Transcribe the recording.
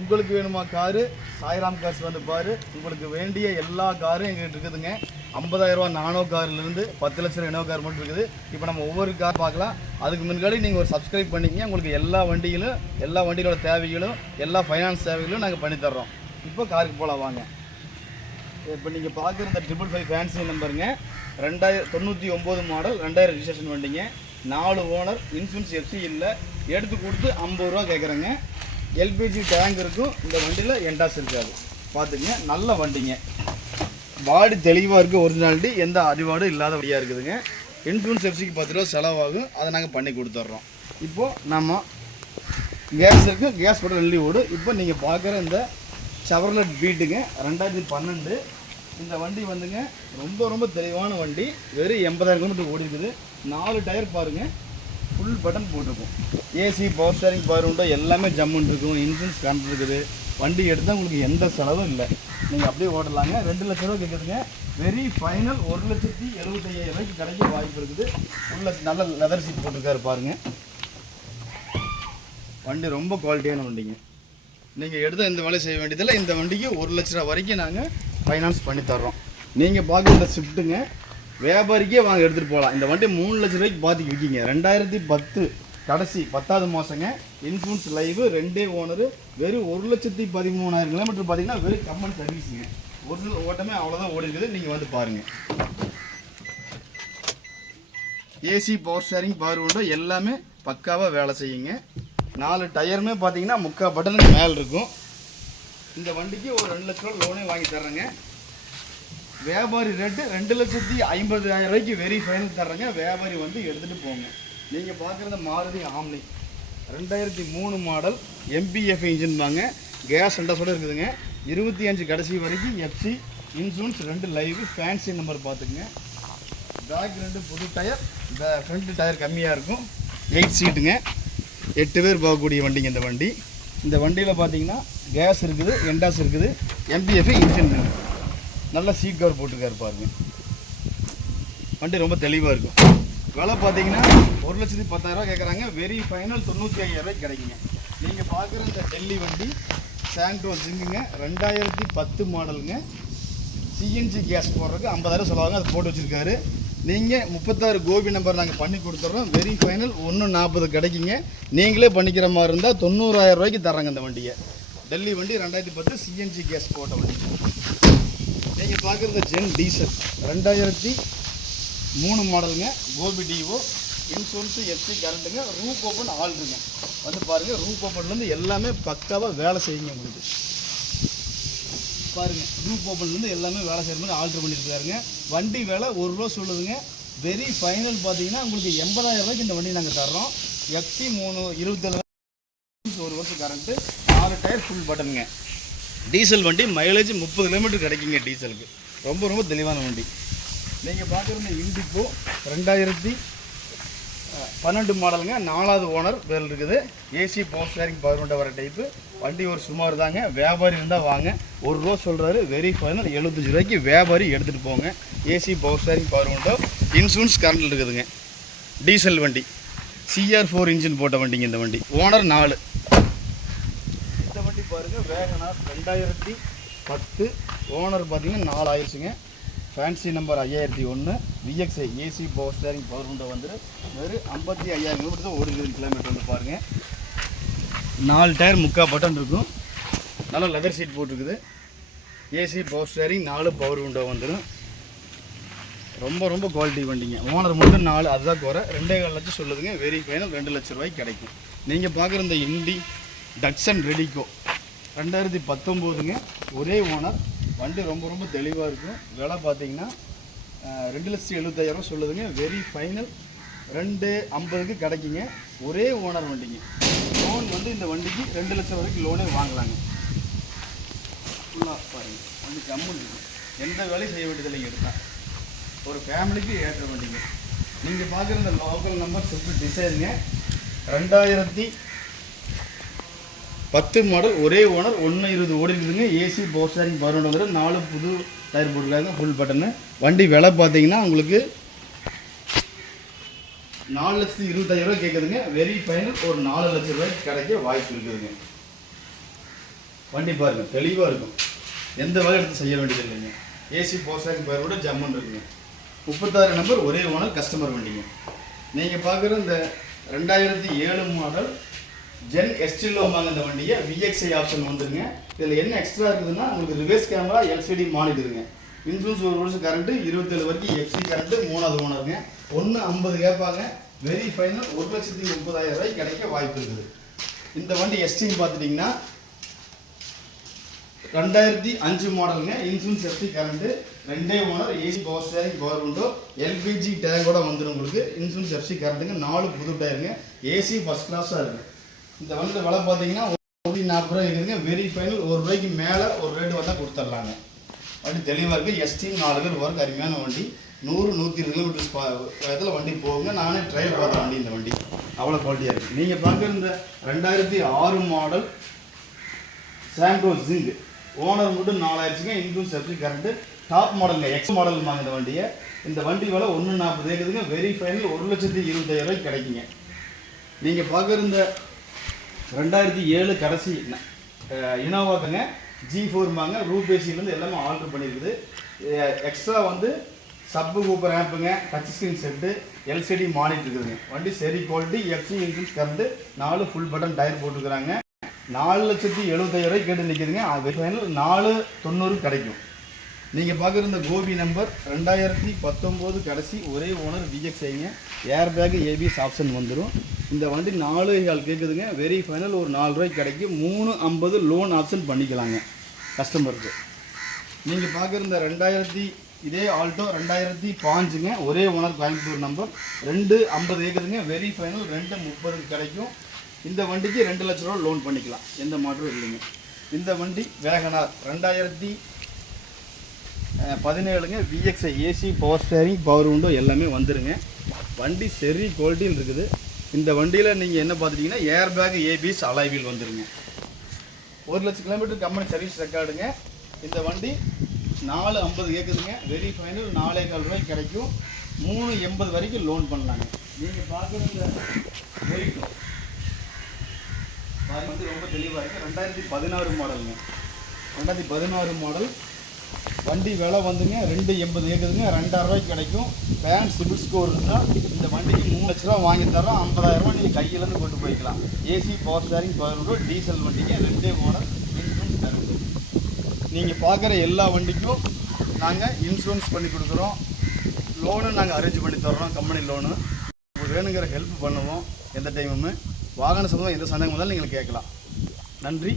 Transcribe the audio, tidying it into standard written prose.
உங்களுக்கு வேணுமா car Sairam cars வந்து பாரு. உங்களுக்கு வேண்டிய எல்லா காரும் எங்ககிட்ட இருக்குதுங்க. 50,000 ரூபா நானோ கார்லேருந்து 10 லட்சம் ரூபா இனோவா கார் மட்டும் இருக்குது. இப்போ நம்ம ஒவ்வொரு கார் பார்க்கலாம். அதுக்கு முன்னாடி நீங்கள் ஒரு சப்ஸ்கிரைப் பண்ணிக்கங்க. உங்களுக்கு எல்லா வண்டிகளோட தேவைகளும் எல்லா ஃபைனான்ஸ் தேவைகளும் நாங்கள் பண்ணித்தர்றோம். இப்போ காருக்கு போகலாம் வாங்க. இப்போ நீங்கள் பார்க்குற இந்த 555 ஃபேன்சி நம்பருங்க 2099 மாடல் 2000 ரிஜிஸ்ட்ரேஷன் வண்டிங்க. 4 ஓனர், இன்சூரன்ஸ் எஃப்சி இல்லை, எடுத்து கொடுத்து 50 ரூபா கேட்குறேங்க. எல்பிஜி டேங்க் இருக்கும். இந்த வண்டியில் என்டாஸ் இருக்காது. பார்த்துங்க, நல்ல வண்டிங்க. பாடி தெளிவாக இருக்குது, ஒரிஜினாலிட்டி, எந்த அடிபாடும் இல்லாத வண்டியாக இருக்குதுங்க. இன்சூரன்ஸ் எஃப்சிக்கு 10 ரூபா செலவாகும், அதை நாங்கள் பண்ணி கொடுத்துட்றோம். இப்போது நம்ம கேஸ் இருக்குது, கேஸ் போட்டு வெள்ளி ஓடு. இப்போ நீங்கள் பார்க்குற இந்த செவர்லெட் பீட்டுங்க 2012. இந்த வண்டி வந்துங்க ரொம்ப தெளிவான வண்டி. வெறும் 80,000 கிலோமீட்டர் ஓடி இருக்குது. 4 டயர் பாருங்கள், ஃபுல் பட்டன் போட்டிருக்கும். AC, power steering, power window எல்லாமே ஜம்முன்னு இருக்கும். இன்சூரன்ஸ் கரண்ட் இருக்குது. வண்டி எடுத்தால் உங்களுக்கு எந்த செலவும் இல்லை. நீங்கள் அப்படியே ஓடலாங்க. 2 லட்ச ரூபா கேட்குதுங்க. வெரி ஃபைனல் 1,75,000 ரூபாய்க்கு கிடைக்க வாய்ப்பு இருக்குது. உள்ள நல்ல லெதர் சீட் போட்டிருக்காரு பாருங்கள். வண்டி ரொம்ப குவாலிட்டியான வண்டிங்க. நீங்கள் எடுத்தால் இந்த வேலை செய்ய வேண்டியதில்லை. இந்த வண்டிக்கு 1 லட்ச ரூபா வரைக்கும் நாங்கள் ஃபைனான்ஸ் பண்ணி தர்றோம். நீங்கள் பார்க்குற இந்த ஸ்விஃப்ட்டுங்க வியாபாரிக்கே வாங்க எடுத்துகிட்டு போகலாம். இந்த வண்டி 3 லட்ச ரூபாய்க்கு பார்த்து விற்கிங்க. 2010 கடைசி 10வது மாதங்க. இன்சூரன்ஸ் லைவு, 2 ஓனரு, வெறும் 1,13,000 கிலோமீட்டர் பார்த்தீங்கன்னா வெறும் கம்பெனி சர்வீஸுங்க. ஒரிஜினல் ஓட்டமே அவ்வளோதான் ஓடி இருக்குது. நீங்கள் வந்து பாருங்கள். AC, power steering, power window எல்லாமே பக்காவாக வேலை செய்யுங்க. 4 டயருமே பார்த்தீங்கன்னா 3/4 பட்டனுக்கு மேலே இருக்கும். இந்த வண்டிக்கு ஒரு 2 லட்ச ரூபா லோனே வாங்கி தர்றேங்க. வியாபாரி ரேட்டு 2,50,000 ரூபாய்க்கு வெரி ஃபைனல் தர்றேங்க. வியாபாரி வந்து எடுத்துகிட்டு போங்க. நீங்கள் பார்க்குறத Maruti omni 2003 model MPF engine வாங்க. கேஸ் ரெண்டாசோடு இருக்குதுங்க. 25 கடைசி வரைக்கும் FC, insurance 2 live, fancy number பார்த்துக்குங்க. பேக் 2 புது டயர், ஃப்ரண்ட் டயர் கம்மியாக இருக்கும். 8 சீட்டுங்க. 8 பேர் போகக்கூடிய வண்டிங்க இந்த வண்டி. இந்த வண்டியில் பார்த்தீங்கன்னா கேஸ் இருக்குது, என்டாஸ் இருக்குது, MPF இன்ஜின் இருக்குது. நல்ல சீட் கவர் போட்டிருக்காரு பாருங்க. வண்டி ரொம்ப தெளிவாக இருக்கும். விலை பார்த்தீங்கன்னா 1,10,000 ரூபா கேட்குறாங்க. வெரி ஃபைனல் 95,000 ரூபாய்க்கு கிடைக்குங்க. நீங்கள் பார்க்குற இந்த டெல்லி வண்டி சாண்டோ ஜிங்குங்க 2010 மாடலுங்க. சிஎன்ஜி கேஸ் போடுறதுக்கு 50,000 செலவாங்க. அது போட்டு வச்சுருக்காரு. நீங்கள் 36 கோபி நம்பர் நாங்கள் பண்ணி கொடுத்துட்றோம். வெரி ஃபைனல் 1,40 கிடைக்குங்க. நீங்களே பண்ணிக்கிற மாதிரி இருந்தால் 90,000 ரூபாய்க்கு தர்றாங்க இந்த வண்டியை. டெல்லி வண்டி 2010 சிஎன்ஜி கேஸ் போட்ட வண்டி. நீங்கள் பார்க்குறது ஜென் டீசல் 2003 மாடலுங்க. கோபி டிஓ, இன்சூரன்ஸு, எஃப்சி, கரண்ட்டுங்க. ரூப் ஓப்பன் ஆல்டுங்க. வந்து பாருங்கள், ரூப் ஓப்பன்லேருந்து எல்லாமே பக்காவாக வேலை செய்யுங்க. உங்களுக்கு பாருங்கள், ரூப் ஓப்பன்லேருந்து எல்லாமே வேலை செய்கிற மாதிரி ஆல்ட்ரு பண்ணியிருக்காருங்க. வண்டி வேலை 1 ரூபா சொல்லுதுங்க. வெரி ஃபைனல் பார்த்தீங்கன்னா உங்களுக்கு 80,000 ரூபாய்க்கு இந்த வண்டி நாங்கள் தர்றோம். எஃப்சி 27 1 வருஷம் கரண்ட்டு, 4 டயர், ஃபுல் பட்டனுங்க. டீசல் வண்டி, மைலேஜ் 30 கிலோமீட்டர் கிடைக்குங்க டீசலுக்கு. ரொம்ப தெளிவான வண்டி. நீங்கள் பார்க்குற இண்டிகோ 2012 மாடலுங்க. 4வது ஓனர் பேர் இருக்குது. AC, power steering, power window வர டைப்பு. வண்டி ஒரு சுமார் தாங்க. வியாபாரி இருந்தால் வாங்க. 1 ரூபா சொல்கிறாரு. வெரி ஃபைனல் 75 ரூபாய்க்கு வியாபாரி எடுத்துகிட்டு போங்க. AC, power steering, power window, insurance கரண்டில் இருக்குதுங்க. டீசல் வண்டி, CR4 இன்ஜின் போட்ட வண்டிங்க. இந்த வண்டி ஓனர் 4. இந்த வண்டி பாருங்கள், வேகனார் 2010 ஓனர் பார்த்தீங்கன்னா 4 ஆயிடுச்சுங்க. Fancy number 5001 VXI AC, power steering, power window வந்துடும். வெறும் 55,000 கிலோமீட்டர் தான் 1 கிலோமீட்டர் வந்து பாருங்கள். 4 டயர் 3/4 பட்டன் இருக்கும். நல்லா லெதர் சீட் போட்டிருக்குது. AC, power steering, 4 power window வந்துடும். ரொம்ப குவாலிட்டி வண்டிங்க. ஓனர் மட்டும் 4, அதுதான் குறை. 2,15 லட்சம் சொல்லுதுங்க. வெரி ஃபைனல் 2 லட்ச ரூபாய்க்கு கிடைக்கும். நீங்கள் பார்க்குற இந்த இண்டி டட்சன் ரெடிகோ 2019ங்க. ஒரே ஓனர். வண்டி ரொம்ப தெளிவாக இருக்கும். விலை பார்த்தீங்கன்னா 2,70,000 ரூபா சொல்லுதுங்க. வெரி ஃபைனல் 2,50க்கு கிடைக்குங்க. ஒரே ஓனர் வண்டிங்க. லோன் வந்து இந்த வண்டிக்கு 2 லட்சம் வரைக்கும் லோனே வாங்கலாங்க. ஃபுல்லாக பாருங்கள், வண்டி ஜம்முன்னு இருக்கும். எந்த வேலையும் செய்ய வேண்டியதில்லைங்க. எடுத்தால் ஒரு ஃபேமிலிக்கு ஏற்ற வண்டிங்க. நீங்கள் பார்க்குற இந்த லோக்கல் நம்பர் ஸ்விஃப்ட் டிசைருங்க 2010 மாடல். ஒரே ஓனர், 120 ஓடி இருக்குதுங்க. AC, power steering, power window வந்துடும். 4 புது டயர் போட்டுருக்காங்க, ஃபுல் பட்டனு. வண்டி விலை பார்த்தீங்கன்னா உங்களுக்கு 4,20,000 ரூபா கேட்குதுங்க. வெரி ஃபைனல் ஒரு 4 லட்ச ரூபாய்க்கு கிடைக்க வாய்ப்பு இருக்குதுங்க. வண்டி பாருங்கள் தெளிவாக இருக்கும், எந்த வகை எடுத்து செய்ய வேண்டியது இல்லைங்க. ஏசி பவர் ஸ்டேரிங் பவர் விட ஜம்முன்னு இருக்குங்க. 36 நம்பர், ஒரே ஓனர், கஸ்டமர் வண்டிங்க. நீங்கள் பார்க்குற இந்த 2007 மாடல் ஜென் எஸ்டிலோமாங்க இந்த வண்டியை. விஎக்ஸ்ஐ ஆப்ஷன் வந்துருங்க. இதில் என்ன எக்ஸ்ட்ரா இருக்குதுன்னா உங்களுக்கு ரிவர்ஸ் கேமரா, எல்சிடி மானிட்டருங்க. இன்சூரன்ஸ் 1 வருஷம் கரண்ட்டு, 27 வரைக்கும் எஃப்சி கரண்ட்டு, 3வது ஓனருங்க. 1.50 கேட்பாங்க. வெரி ஃபைனல் 1,30,30,000 ரூபாய்க்கு கிடைக்க வாய்ப்பு இருக்குது. இந்த வண்டி எஸ்டின்னு பார்த்துட்டிங்கன்னா 2005 மாடலுங்க. Insurance FC current, 2 owner, AC power steering power window, LPG டேங்கோட வந்துடும் உங்களுக்கு. இன்சூரன்ஸ் எஃப்சி கரண்ட்டுங்க, 4 புது டயருங்க. ஏசி ஃபஸ்ட் கிளாஸாக இருக்குது. இந்த வண்டியில் விலை பார்த்தீங்கன்னா 140 ரூபாய் இருக்குதுங்க. வெரி ஃபைனல் 1 ரூபாய்க்கு மேலே ஒரு ரேட்டு வந்தால் கொடுத்துட்லாங்க. வண்டி தெளிவாக இருக்குது. எஸ்டி 4 பேர் வரும், அருமையான வண்டி. 100-120 கிலோமீட்டர்ஸ் இதில் வண்டி போகுங்க. நானே ட்ரையல் பார்த்த வண்டி இந்த வண்டி அவ்வளோ குவாலிட்டியாக இருக்குது. நீங்கள் பார்க்குற இந்த 2006 மாடல் சாண்டோ ஜிங் ஓனர் மட்டும் 4,000ங்க. இன்சூரன்ஸ் எஃப்சி கரண்ட்டு, டாப் மாடலுங்க, எக்ஸ் மாடல் வாங்க இந்த வண்டியை. இந்த வண்டி விலை 140 இருக்குதுங்க. வெரி ஃபைனல் 1,25,000 ரூபாய்க்கு கிடைக்குங்க. நீங்கள் பார்க்குற இந்த 2007 கடைசி இனோவாக்குங்க, G4 ரூப் ஏசிலேருந்து எல்லாமே ஆல்ட்ரு பண்ணியிருக்குது. எக்ஸ்ட்ரா வந்து சப்பு கூப்பர் ஆப்புங்க, touch screen set, LCD monitor இருக்குதுங்க. வண்டி சரி quality, FC insurance current, 4 full button tyre போட்டுருக்குறாங்க. 4,70,75 ரூபாய்க்கு கேட்டு நிற்கிதுங்க. அது ஃபைனல் 4,90 கிடைக்கும். நீங்கள் பார்க்குற இந்த கோபி நம்பர் 2019 கடைசி, ஒரே ஓனர், விஎக்ஸ்ஐங்க. ஏர் பேக், ஏபிஎஸ் ஆப்ஷன் வந்துடும். இந்த வண்டி 4,4 கேட்குதுங்க. வெரி ஃபைனல் ஒரு 4 ரூபாய்க்கு கிடைக்கும். 350 லோன் ஆப்ஷன் பண்ணிக்கலாங்க கஸ்டமருக்கு. நீங்கள் பார்க்குற இந்த 2000 இதே ஆல்டோ 2005ங்க, ஒரே ஓனர், கோயம்புத்தூர் நம்பர், 250 கேட்குதுங்க. வெரி ஃபைனல் 230 கிடைக்கும். இந்த வண்டிக்கு 2 லட்ச ரூபா லோன் பண்ணிக்கலாம், எந்த மாற்றம் இல்லைங்க. இந்த வண்டி வேகனார் 2017ங்க. VXI AC power steering power window எல்லாமே வந்துருங்க. வண்டி சரி குவாலிட்டியில் இருக்குது. இந்த வண்டியில் நீங்கள் என்ன பார்த்துட்டிங்கன்னா air bag, ABS, alloy wheel வந்துருங்க. 1 லட்சம் கிலோமீட்டர் கம்பெனி சர்வீஸ் ரெக்கார்டுங்க. இந்த வண்டி 450 கேட்குதுங்க. வெரி ஃபைனல் 4,4 ரூபாய்க்கு கிடைக்கும். 380 வரைக்கும் லோன் பண்ணலாங்க. நீங்கள் பார்க்குற இந்த வெயிட் வந்து ரொம்ப தெளிவாக இருக்குது. 2016 மாடலுங்க. 2016 மாடல் வண்டி விலை வந்துங்க 280 கேட்குதுங்க. 2,000 ரூபாய்க்கு கிடைக்கும். பேன் சிபில் ஸ்கோர் இருந்தால் இந்த வண்டிக்கு 3 லட்ச ரூபா வாங்கி தரோம். 50,000 ரூபா நீங்கள் கையிலேருந்து கொண்டு போய்க்கலாம். AC power steering power window, diesel வண்டிங்க, 2 ஓனர், இன்சூரன்ஸ் கரண்ட். நீங்கள் பார்க்குற எல்லா வண்டிக்கும் நாங்கள் இன்சூரன்ஸ் பண்ணி கொடுக்குறோம். லோனு நாங்கள் அரேஞ்ச் பண்ணி தர்றோம், கம்பெனி லோனு. உங்களுக்கு வேணுங்கிற ஹெல்ப் பண்ணுவோம். எந்த டைமுமே வாகன சம்பந்தம் எந்த சந்தேகம் வந்தாலும் நீங்கள் கேட்கலாம். நன்றி.